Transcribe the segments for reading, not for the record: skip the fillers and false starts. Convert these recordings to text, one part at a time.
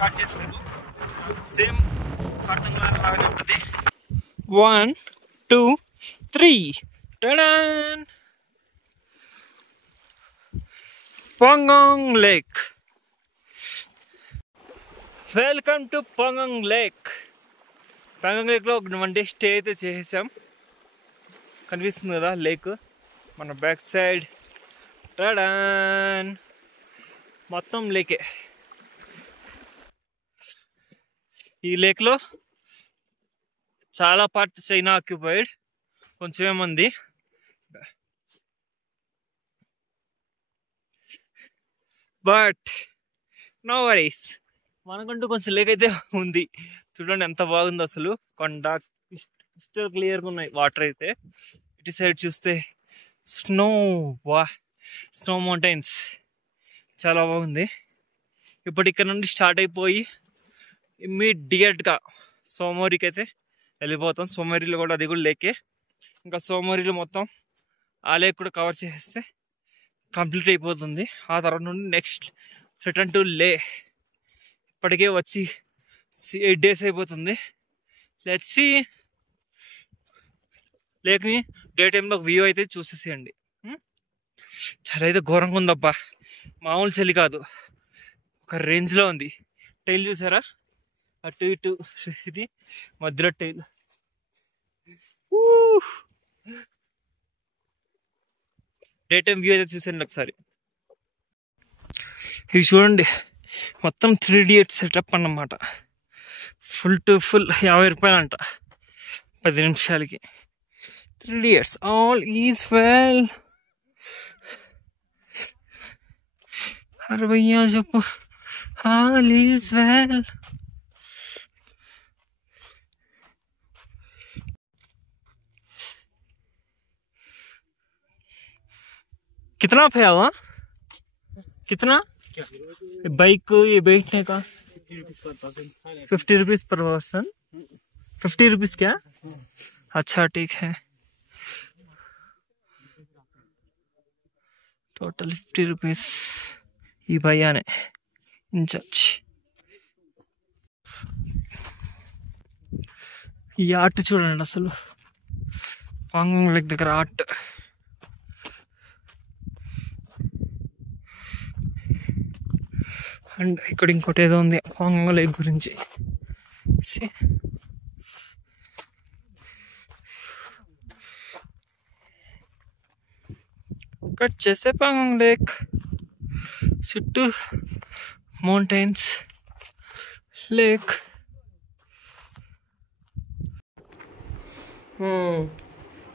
Start చేసాము. Same కార్తంగ్లాన్ లాగానే ఉంటుంది. 1 2 3 టడాన్ Pangong lake. Welcome to Pangong lake. Pangong లేక్లో ఒక 1 డే స్టే అయితే చేసేసాం. కనిపిస్తుంది కదా లేక్ మన బ్యాక్ సైడ్. టడాన్ మొత్తం లేకే. ఈ లేక్లో చాలా పార్ట్ చైనా ఆక్యుపైడ్, కొంచెమే మంది. బట్ నో వరీస్, మనకంటూ కొంచెం లేక్ అయితే ఉంది. చూడండి ఎంత బాగుంది అసలు. కొండ క్రిస్టల్ క్లియర్గా ఉన్నాయి వాటర్ అయితే. ఇటు సైడ్ చూస్తే స్నో, వా స్నో మౌంటైన్స్ చాలా బాగుంది. ఇప్పుడు ఇక్కడ నుండి స్టార్ట్ అయిపోయి ఇమ్మీడియట్గా సోమవారికి అయితే వెళ్ళిపోతాం. సోమవారిలో కూడా అది కూడా లేకే. ఇంకా సోమవారిలో మొత్తం ఆ లేక్ కూడా కవర్ చేసేస్తే కంప్లీట్ అయిపోతుంది. ఆ తర్వాత నుండి నెక్స్ట్ రిటర్న్ టు లే. ఇప్పటికే వచ్చి 8 days అయిపోతుంది. Let's see. లేక్ని డే టైంలో వ్యూ అయితే చూసేసేయండి. చాలా అయితే ఘోరంగా ఉందబ్బా, మామూలు చలి కాదు, ఒక రేంజ్లో ఉంది. టైల్ చూసారా, అటు ఇటు ఇది మధ్యలో టైల్. డే టైం వ్యూ అయితే చూసేయండి ఒకసారి. ఇవి చూడండి మొత్తం 3D సెటప్ అన్నమాట. ఫుల్ టు ఫుల్ 50 రూపాయలు అంట 10 నిమిషాలకి. 3D all is well. అరే భయ్యా చెప్పు, ఆల్ ఈజ్ వెల్. कितना भैया कितना बाइक ये बैठने का? 50 रुपीज पर पर्सन. 50 रुपीज क्या? अच्छा ठीक है. टोटल 50 रुपीज ఈ భయ్యానే ఇన్ఛార్జ్. ఈ ఆర్ట్ చూడండి అసలు, పాంగాంగ్ లేక్ దగ్గర ఆర్ట్. అండ్ ఇక్కడ ఇంకోటి ఏదో ఉంది పాంగాంగ్ లేక్ గురించి. కట్ చేస్తే పాంగాంగ్ లేక్ చుట్టూ మౌంటైన్స్, లేక్.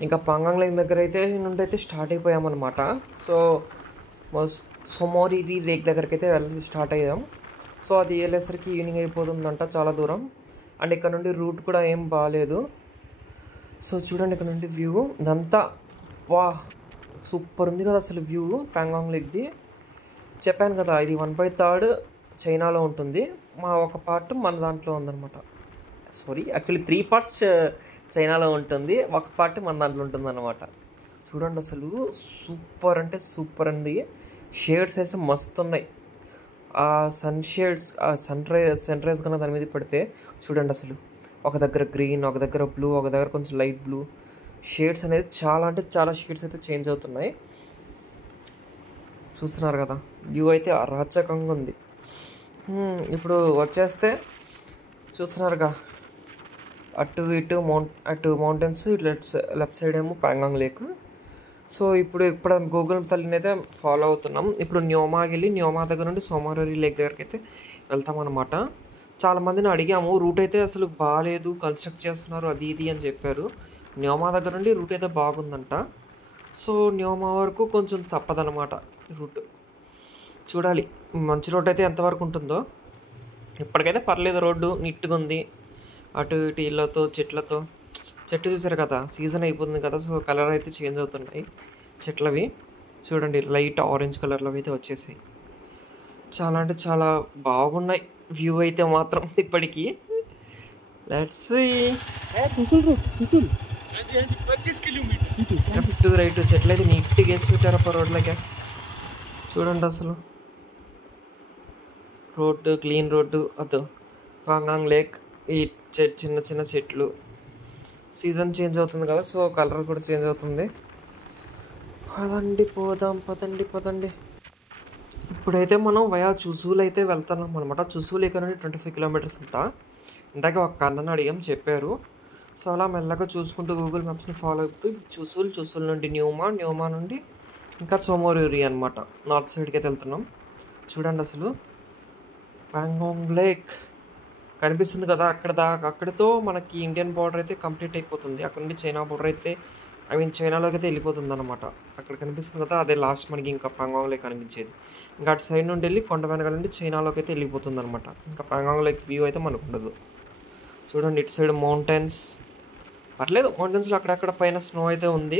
ఇంకా పాంగాంగ్ లేక్ దగ్గర అయితే నుండి అయితే స్టార్ట్ అయిపోయామన్నమాట. సో సోమోరి లేక్ దగ్గరికి అయితే వెళ్ళి స్టార్ట్ అయ్యాం. సో అది వెళ్ళేసరికి ఈవినింగ్ అయిపోతుందంట, చాలా దూరం. అండ్ ఇక్కడ నుండి రూట్ కూడా ఏం బాగాలేదు. సో చూడండి ఇక్కడ నుండి వ్యూ ఇదంతా, వా సూపర్ ఉంది కదా అసలు వ్యూ పాంగాంగ్ లేక్ది. చెప్పాను కదా ఇది 1/3 చైనాలో ఉంటుంది, మా ఒక పార్ట్ మన దాంట్లో ఉందన్నమాట. సారీ, యాక్చువల్లీ 3 parts చైనాలో ఉంటుంది, ఒక పార్ట్ మన దాంట్లో ఉంటుంది అన్నమాట. చూడండి అసలు సూపర్ అంటే సూపర్ ఉంది. షేడ్స్ అయితే మస్తు ఉన్నాయి. ఆ సన్ షేడ్స్, ఆ సన్ రైజ్ కన్నా దాని మీద పడితే చూడండి అసలు, ఒక దగ్గర గ్రీన్, ఒక దగ్గర బ్లూ, ఒక దగ్గర కొంచెం లైట్ బ్లూ. షేడ్స్ అనేది చాలా అంటే చాలా షేడ్స్ అయితే చేంజ్ అవుతున్నాయి. చూస్తున్నారు కదా, వ్యూ అయితే అరాచకంగా ఉంది. ఇప్పుడు వచ్చేస్తే చూస్తున్నారుగా అటు ఇటు మౌంటైన్స్, లెఫ్ట్ సైడ్ ఏమో పాంగాంగ్ లేక్. సో ఇప్పుడు గూగుల్ తల్లిని అయితే ఫాలో అవుతున్నాం. ఇప్పుడు న్యోమాకి వెళ్ళి న్యోమా దగ్గర నుండి సోమవారి లేక్ దగ్గరికి అయితే వెళ్తామన్నమాట. చాలామందిని అడిగాము, రూట్ అయితే అసలు బాగాలేదు, కన్స్ట్రక్ట్ చేస్తున్నారు అది ఇది అని చెప్పారు. న్యోమా దగ్గర నుండి రూట్ అయితే బాగుందంట. సో న్యోమా వరకు కొంచెం తప్పదన్నమాట రూట్. చూడాలి మంచి రోడ్ అయితే ఎంతవరకు ఉంటుందో. ఇప్పటికైతే పర్లేదు, రోడ్డు నీట్గా ఉంది. అటు ఇటు ఇళ్ళతో చెట్లతో, చెట్టు చూసారు కదా సీజన్ అయిపోతుంది కదా, సో కలర్ అయితే చేంజ్ అవుతున్నాయి చెట్లవి. చూడండి లైట్ ఆరెంజ్ కలర్లోకి అయితే వచ్చేసాయి. చాలా అంటే చాలా బాగున్నాయి వ్యూ అయితే మాత్రం ఇప్పటికీ. Let's see. లెఫ్ట్ రైట్ చెట్లు అయితే నీట్గా వేసి పెట్టారు రోడ్లకే. చూడండి అసలు రోడ్డు క్లీన్ రోడ్డు అదో పాంగాంగ్ లేక్. ఈ చిన్న చిన్న చెట్లు. సీజన్ చేంజ్ అవుతుంది కదా, సో కలర్ కూడా చేంజ్ అవుతుంది. పదండి పోదాం, పదండి. ఇప్పుడైతే మనం వయా చుసూల్ అయితే వెళ్తున్నాం అనమాట. చుసూల్ ఇక్కడ నుండి 25 కిలోమీటర్స్ ఉంటా. ఇందాక ఒక అన్నని అడిగాం, చెప్పారు. సో అలా మెల్లగా చూసుకుంటూ గూగుల్ మ్యాప్స్ని ఫాలో అవుతూ చుసూల్ నుండి న్యూమా నుండి ఇంకా సోమోరిరి అనమాట. నార్త్ సైడ్కి అయితే వెళ్తున్నాం. చూడండి అసలు పాంగాంగ్ లేక్ కనిపిస్తుంది కదా అక్కడితో మనకి ఇండియన్ బార్డర్ అయితే కంప్లీట్ అయిపోతుంది. అక్కడ నుండి చైనా బార్డర్ అయితే చైనాలోకి అయితే వెళ్ళిపోతుంది అనమాట. అక్కడ కనిపిస్తుంది కదా, అదే లాస్ట్ మనకి ఇంకా పాంగాంగ్ లేక్ కనిపించేది. ఇంకా అటు సైడ్ నుండి వెళ్ళి కొండ వెనకాల నుండి చైనాలోకి అయితే వెళ్ళిపోతుంది అనమాట. ఇంకా పాంగాంగ్ లేక్ వ్యూ అయితే మనకు ఉండదు. చూడండి ఇటు సైడ్ మౌంటైన్స్. పర్లేదు, మౌంటైన్స్లో అక్కడక్కడ పైన స్నో అయితే ఉంది.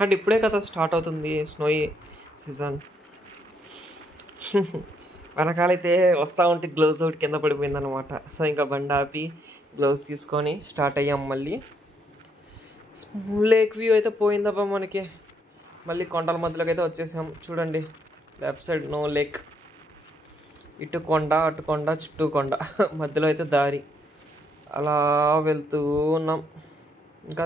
అండ్ ఇప్పుడే కదా స్టార్ట్ అవుతుంది స్నోయి సీజన్. వెనకాలైతే వస్తూ ఉంటే గ్లౌజ్ ఒకటి కింద పడిపోయింది అనమాట. సో ఇంకా బండి ఆపి గ్లౌజ్ తీసుకొని స్టార్ట్ అయ్యాం మళ్ళీ. లేక్ వ్యూ అయితే పోయిందబ్బా మనకి. మళ్ళీ కొండల మధ్యలోకి అయితే వచ్చేసాం. చూడండి లెఫ్ట్ సైడ్ నో లేక్, ఇటు కొండ అటు కొండ చుట్టూ కొండ, మధ్యలో అయితే దారి. అలా వెళ్తూ ఉన్నాం. ఇంకా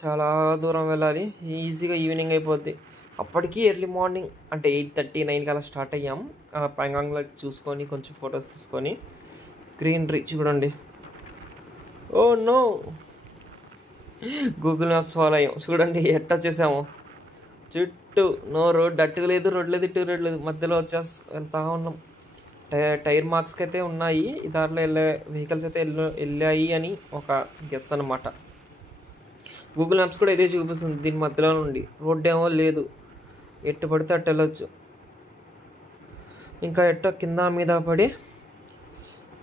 చాలా దూరం వెళ్ళాలి. ఈజీగా ఈవినింగ్ అయిపోద్ది. అప్పటికి ఎర్లీ మార్నింగ్ అంటే 8:30, 9కి అలా స్టార్ట్ అయ్యాం. పాంగాంగ్లో చూసుకొని కొంచెం ఫొటోస్ తీసుకొని గ్రీనరీ చూడండి. Oh no, Google maps follow అయ్యాం. చూడండి ఎట్ట వచ్చేసాము. చుట్టూ నో రోడ్, అటు లేదు రోడ్ లేదు, ఇటు రోడ్ లేదు, మధ్యలో వెళ్తా ఉన్నాం. టైర్ మార్క్స్కి అయితే ఉన్నాయి. ఈ దారిలో వెహికల్స్ అయితే వెళ్ళాయి అని ఒక గెస్ అనమాట. గూగుల్ మ్యాప్స్ కూడా ఇదే చూపిస్తుంది. దీని మధ్యలో నుండి రోడ్ ఏమో లేదు, ఎట్టు పడితే అట్టు వెళ్ళొచ్చు. ఇంకా ఎట్టో కింద మీద పడి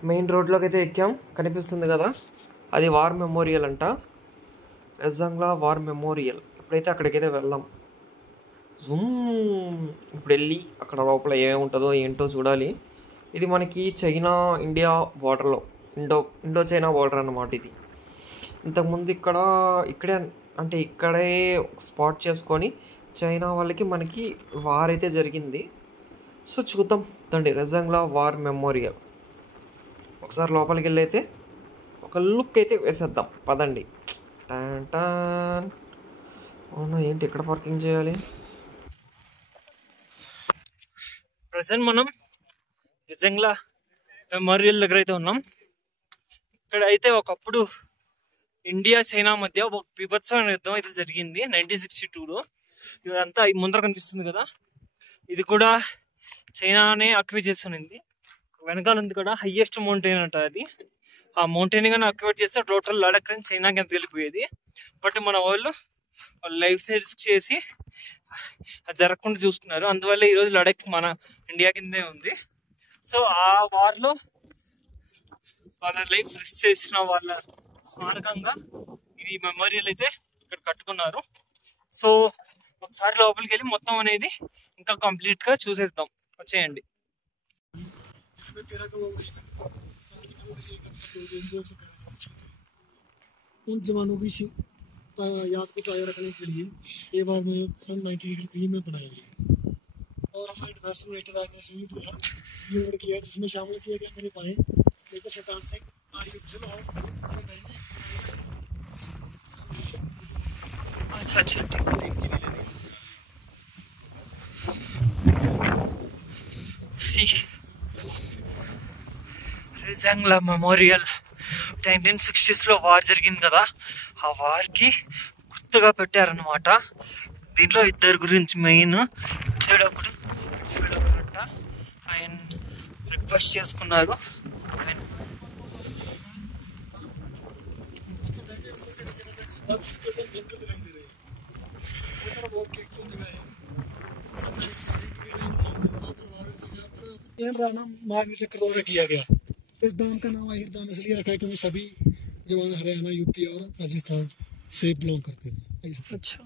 మెయిన్ రోడ్లోకి అయితే ఎక్కాం. కనిపిస్తుంది కదా, అది వార్ మెమోరియల్ అంట, రెజంగ్లా వార్ మెమోరియల్. ఇప్పుడైతే అక్కడికైతే వెళ్దాం. ఇప్పుడు వెళ్ళి అక్కడ లోపల ఏముంటుందో ఏంటో చూడాలి. ఇది మనకి చైనా ఇండియా బార్డర్లో ఇండో చైనా బార్డర్ అన్నమాట. ఇది ఇంతకుముందు ఇక్కడే స్పాట్ చేసుకొని చైనా వాళ్ళకి మనకి వార్ అయితే జరిగింది. సో చూద్దాం తండి, రెజంగ్లా వార్ మెమోరియల్. ఒకసారి లోపలికి వెళ్ళి అయితే ఒక లుక్ అయితే వేసేద్దాం పదండి. అవునా, ఏంటి ఎక్కడ పార్కింగ్ చేయాలి? ప్రజెంట్ మనం రెజంగ్లా మెమోరియల్ దగ్గర అయితే ఉన్నాం. ఇక్కడ అయితే ఒకప్పుడు ఇండియా చైనా మధ్య ఒక బీభత్సమైన యుద్ధం అయితే జరిగింది 1962లో. ఇదంతా ముందర కనిపిస్తుంది కదా, ఇది కూడా చైనానే ఆక్యుపై చేస్తున్నది. వెనకాల ఉంది కూడా హైయెస్ట్ మౌంటైన్ అంట అది. ఆ మౌంటైన్ కానీ ఆక్యుపై చేస్తే టోటల్ లడాక్ అని చైనాకి అంత వెళ్ళిపోయేది. బట్ మన వాళ్ళు లైఫ్ రిస్క్ చేసి అది జరగకుండా చూసుకున్నారు. అందువల్ల ఈరోజు లడాక్ మన ఇండియా కిందే ఉంది. సో ఆ వార్లో వాళ్ళ లైఫ్ రిస్క్ చేసిన వాళ్ళ స్మారకంగా ఇది మెమోరియల్ అయితే ఇక్కడ కట్టుకున్నారు. సో ఒకసారి లోపలికి వెళ్ళి మొత్తం అనేది ఇంకా కంప్లీట్ గా చూసేద్దాం. వచ్చేయండి. उन जवानों की याद को ताज़ा रखने के लिए ये बात में सन 1983 में बनाया गया और हमने इंटरनेशनल इंटरनेशनल दूसरा यूनिट किया जिसमें शामिल किए गए मेरे भाई लेकर शैतान सिंह अच्छा రెజంగ్లా మెమోరియల్ 1960sలో వార్ జరిగింది కదా, ఆ వార్కి గుర్తుగా పెట్టారనమాట. దీంట్లో ఇద్దరు గురించి మెయిన్, సైడ్ ఒకడు అంట. ఆయన రిక్వెస్ట్ చేసుకున్నారు. महावीर चक्र द्वारा किया गया। इस धाम का नाम आहिर धाम इसलिए रखा है क्योंकि सभी जवान हरियाणा, यूपी और राजस्थान से बिलोंग करते हैं। अच्छा,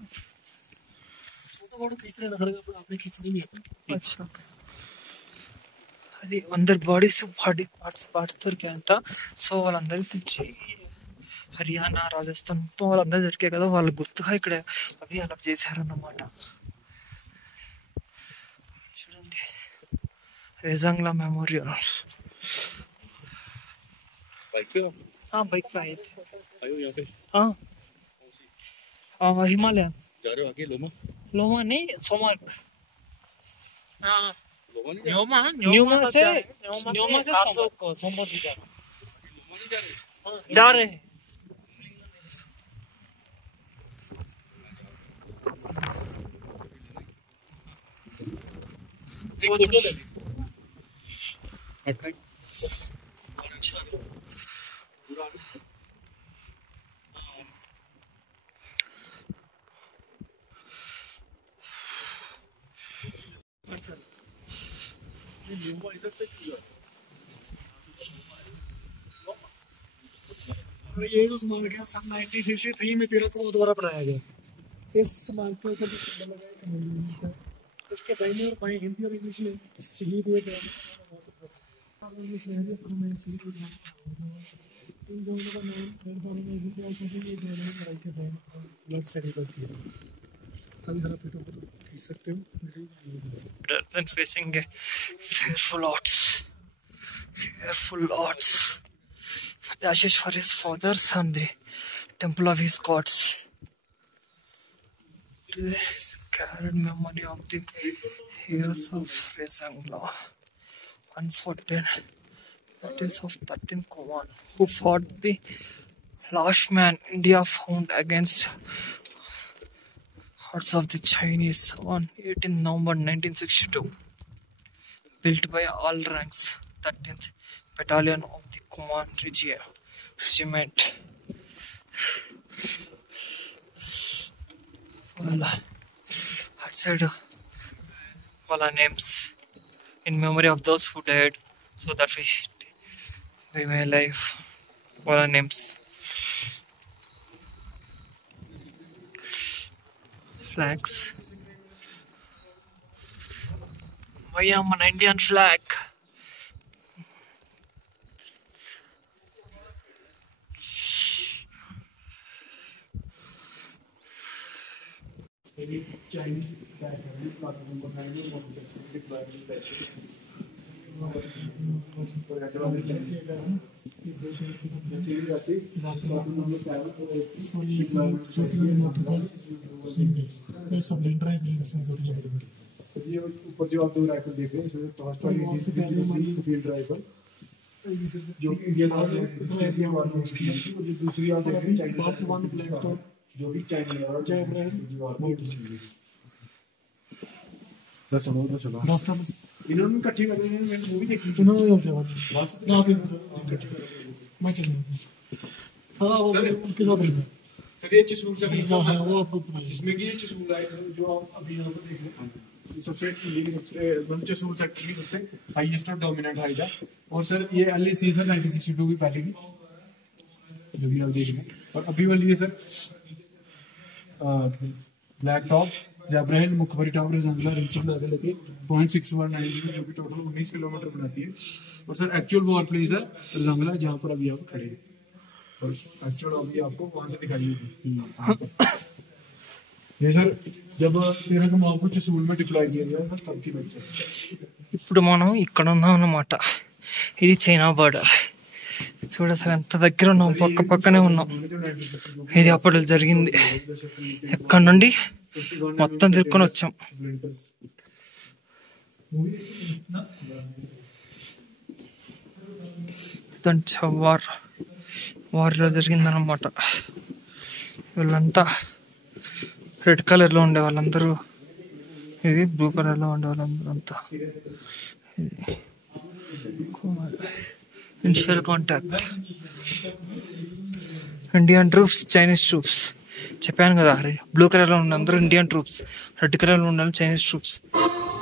फोटो खींच रहे नजर आपने खींचने नहीं आता। अच्छा, అది అందరి బాడీస్ పార్ట్స్ దొరికాయంట. సో వాళ్ళందరికీ తెచ్చి హర్యానా, రాజస్థాన్ మొత్తం వాళ్ళందరూ దొరికాయి కదా, వాళ్ళు గుర్తుగా ఇక్కడ అవి అలా చేశారన్నమాట. చూడండి रेजांगला मेमोरियल। बाइक पे हो? हाँ बाइक पे आए थे। आयो यहाँ पे। हाँ हाँ हिमालयन। जा रहे हो आगे लोमा? लोमा नहीं सोमार्क। हाँ लोमा नहीं न्योमा न्योमा से सोमवार भी जा रहे हैं। एक फोटो ले। ये जो स्मारक है सन 1963 में पीरक को द्वारा बनाया गया। इस स्मारक के ऊपर जो सिंबल लगा है कमल का, इसके दाहिने और बाएं हिंदी और इंग्लिश में शहीद हुए थे। इन जवानों का नाम निर्धारण में हिंदी और शहीद हुए जवानों ने लड़ाई के दौरान ब्लड सैक्रिफाइस किया। अभी जरा पेटों को खींच सकते हो। Then facing a fearful odds. The ashes for his fathers and the temple of his gods. This carried memory of the heroes of Rezangla. 114 battles of 13 Kuman, who fought the last man India found against hordes of the Chinese on 18 November 1962. Built by all ranks, 13th Battalion of the Kuman Regiment. Well, outside all our names in memory of those who died, so that we may live. All our names. Flags. I am an Indian flag. Chinese ये ऊपर जो आप दो rifle देख रहे हैं इसमें first वाली फील्ड राइफल जो इंडियन आर्मी इंडियन आर्मी उसकी है, और जो दूसरी आप देख रहे हैं चाइनीज जो भी चाइनीज और दस इन्होंने इकट्ठी कर रहे हैं। मैंने मूवी देखी थी मैं सारा वो उनके साथ रहना सर। ये चसूल से है वो आपको पता है। जिसमें कि ये चसूल है जो आप अभी यहाँ पर देख रहे हैं सबसे चसूल सेक्टर की सबसे हाईएस्ट और डोमिनेंट हाइट है। और सर ये LAC सर 1962 की पहले की जो भी आप देख रहे हैं। और अभी वाली है सर ब्लैक टॉप ज़ेब्रा हिल मुखबरी टावर रेज़ांगला रीचिंग ऐसे लेके 0.6190 जो कि टोटल 19 किलोमीटर बनाती है। और सर एक्चुअल वॉर प्लेस है रेज़ांगला जहाँ पर अभी आप खड़े हैं, और एक्चुअल अभी आपको वहाँ से दिखाई होगी। ये सर जब तेरा कमाल को चसूल में डिप्लॉय किया गया था तब की बच्चे ఇప్పుడు మనం ఇక్కడ ఉన్నాం అన్నమాట। ఇది చైనా బోర్డర్। చూడ అసలు ఎంత దగ్గర ఉన్నాం, పక్క పక్కనే ఉన్నాం। ఇది అప్పుడు జరిగింది। ఎక్కడ నుండి మొత్తం తిరుక్కొని వచ్చాం। వార్లో జరిగిందన్నమాట। వీళ్ళంతా రెడ్ కలర్లో ఉండే వాళ్ళందరూ, ఇది బ్లూ కలర్లో ఉండే వాళ్ళందరూ అంతా initial contact Indian troops Chinese troops చెప్పాను కదా। బ్లూ కలర్లో ఉన్న అందరూ ఇండియన్ ట్రూప్స్, రెడ్ కలర్లో ఉన్న చైనీస్ ట్రూప్స్।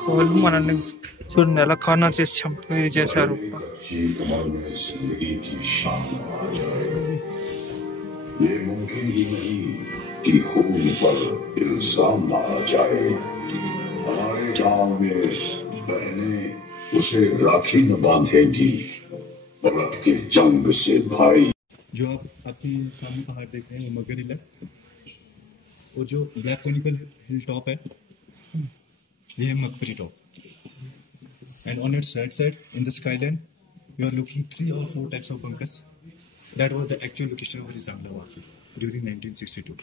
వాళ్ళు మనల్ని చూడండి ఎలా కార్నర్ చేసి ఇది చేశారు। ये मुमकिन ही नहीं कि खून पर इल्जाम ना आ जाए। हमारे गांव में बहनें उसे राखी न बांधेंगी, बरत के जंग से भाई। जो आप अपनी सामने पहाड़ देख रहे हैं वो मगर हिल है, और जो ब्लैक कोनिकल हिल टॉप है ये है मकबरी top. And on its right side, in the skyline, you are looking 3 or 4 types of bunkers. That was the actual location of Zangla Wasi during 1962,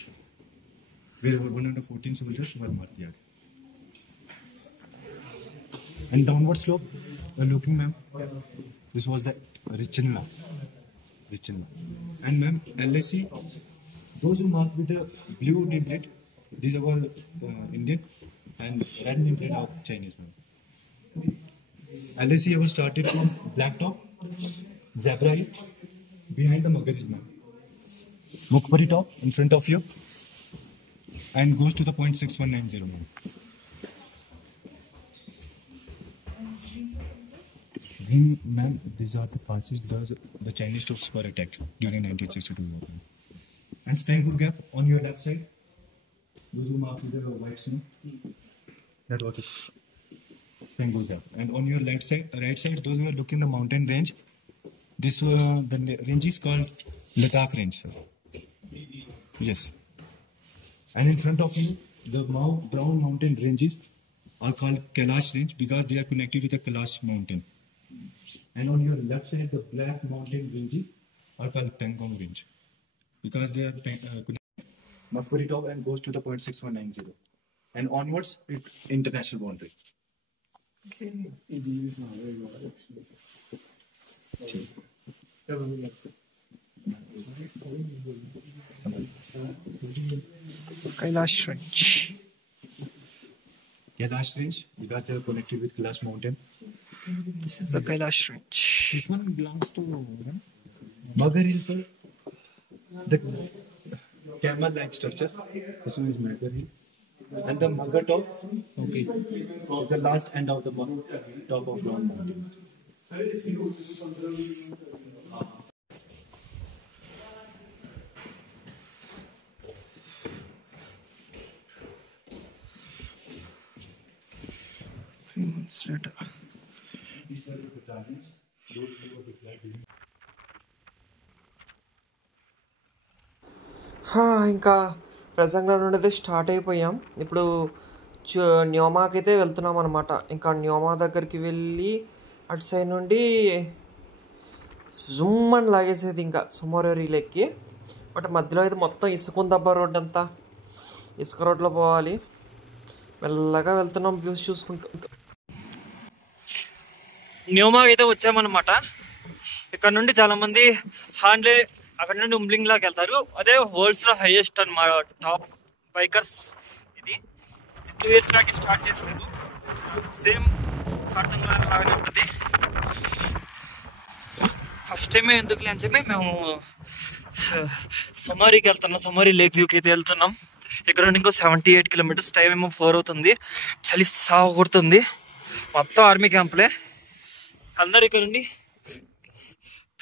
where 114 soldiers were martyred. And downward slope, you are looking, ma'am. This was the Richinla. And ma'am, LAC, those who marked with the blue nameplate, these are all Indian, and red nameplate are Chinese, ma'am. LAC was started from Blacktop, Zebra Hill, behind the Magar Hill, ma'am. Mukhbari Top in front of you, and goes to the point 6190, ma'am. Ma'am, these are the passes the Chinese troops were attacked during 1962 war. And Spangor Gap on your left side, those who mark with the white snow, that was the Spangor Gap. And on your right side, those who are looking the mountain range, this the range is called Ladakh range, sir. Yes. And in front of you, the brown mountain ranges are called Kailash range because they are connected with the Kailash mountain. And on your left side, the black mountain ranges are called Pangong range because they are connected Mukhbari Top and goes to the point 6190. And onwards, international boundary. Kailash Range. Kailash range because they are connected with Kailash mountain. This is the Kailash Range. This one belongs to Magar Hill, sir. The camel-like structure. This one is Magar Hill. And the Magar Top, okay, is the last end of the top of Long Mountain. Months later. These are the battalions. Those who were deployed during ఇంకా ప్రజంగా నుండి start అయిపోయాం. ఇప్పుడు న్యోమాకి అయితే వెళ్తున్నాం అనమాట. ఇంకా న్యోమా దగ్గరికి వెళ్ళి అటు సైడ్ నుండి జూమ్ అని లాగేసేది ఇంకా సుమోరీ లెక్కి. బట్ మధ్యలో అయితే మొత్తం ఇసుకుందబ్బా రోడ్ అంతా. ఇసుక రోడ్లో పోవాలి. మెల్లగా వెళ్తున్నాం వ్యూస్ చూసుకుంటూ. న్యోమాకి అయితే వచ్చామన్నమాట. ఇక్కడ నుండి చాలామంది హాన్లే అక్కడ నుండి ఉమ్లింగ్లోకి వెళ్తారు. అదే వరల్డ్స్లో హైయెస్ట్ అన్నమాట టాప్ బైకర్స్. ఇది 2 years బ్యాక్ స్టార్ట్ చేశారు. సేమ్ కార్తంగ్లా లాగానే ఉంటుంది. ఫస్ట్ టైమే ఎందుకులే అని చెప్పి మేము సమారీకి వెళ్తున్నాం. సమారీ లేక్ వ్యూకి అయితే వెళ్తున్నాం. ఇక్కడ నుండి ఇంకో 78 kilometers. టైం ఏమో 4 అవుతుంది. చలి సాగు కొడుతుంది. మొత్తం ఆర్మీ క్యాంపులే. అందరు ఇక్కడ నుండి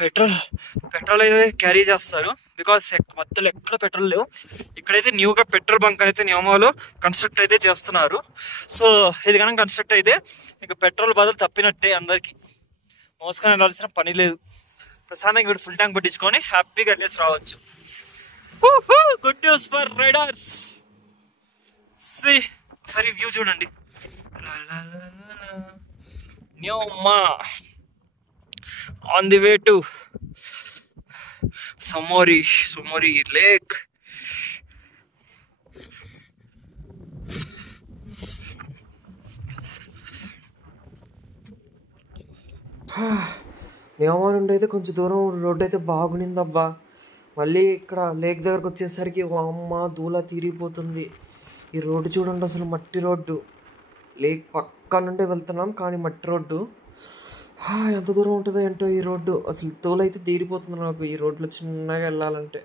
పెట్రోల్ అయితే క్యారీ చేస్తారు. బికాస్ మొత్తం ఎక్కడ పెట్రోల్ లేవు. ఇక్కడైతే న్యూగా పెట్రోల్ బంక్ అయితే న్యోమాలో కన్స్ట్రక్ట్ అయితే చేస్తున్నారు. సో ఇది కనుక కన్స్ట్రక్ట్ అయితే ఇంకా పెట్రోల్ బదులు తప్పినట్టే. అందరికి మోసుకొని వెళ్ళాల్సిన పని లేదు. ప్రశాంతంగా ఇక్కడ ఫుల్ ట్యాంక్ పట్టించుకొని హ్యాపీగా వెళ్ళేసి రావచ్చు. Good news for riders. ఒకసారి వ్యూ చూడండి. న్యోమా on the way to Samori Lake. న్యోమా నుండి అయితే కొంచెం దూరం రోడ్డు అయితే బాగునిందబ్బా. మళ్ళీ ఇక్కడ లేక్ దగ్గరకు వచ్చేసరికి అమ్మ దూల తీరిపోతుంది. ఈ రోడ్డు చూడండి, అసలు మట్టి రోడ్డు. లేక్ పక్క నుండి వెళ్తున్నాం కానీ మట్టి రోడ్డు. ఎంత దూరం ఉంటుందో ఏంటో ఈ రోడ్డు. అసలు తోలైతే తీరిపోతుంది నాకు ఈ రోడ్లో చిన్నగా వెళ్ళాలంటే.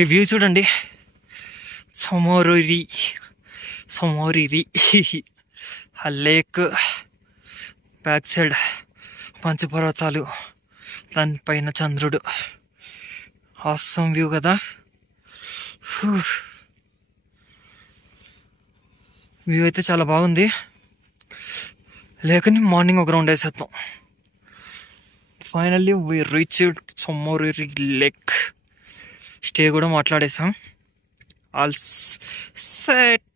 ఈ వ్యూ చూడండి. సమోరీ ఆ లేక్ బ్యాక్ సైడ్ పంచపర్వతాలు, దానిపైన చంద్రుడు. ఆసమ్ వ్యూ కదా. వ్యూ అయితే చాలా బాగుంది. లేకని మార్నింగ్ ఒక రౌండ్ వేసేద్దాం. ఫైనల్లీ వి రీచ్డ్ సమోరీ లేక్. స్టే కూడా మాట్లాడేసాం. All set.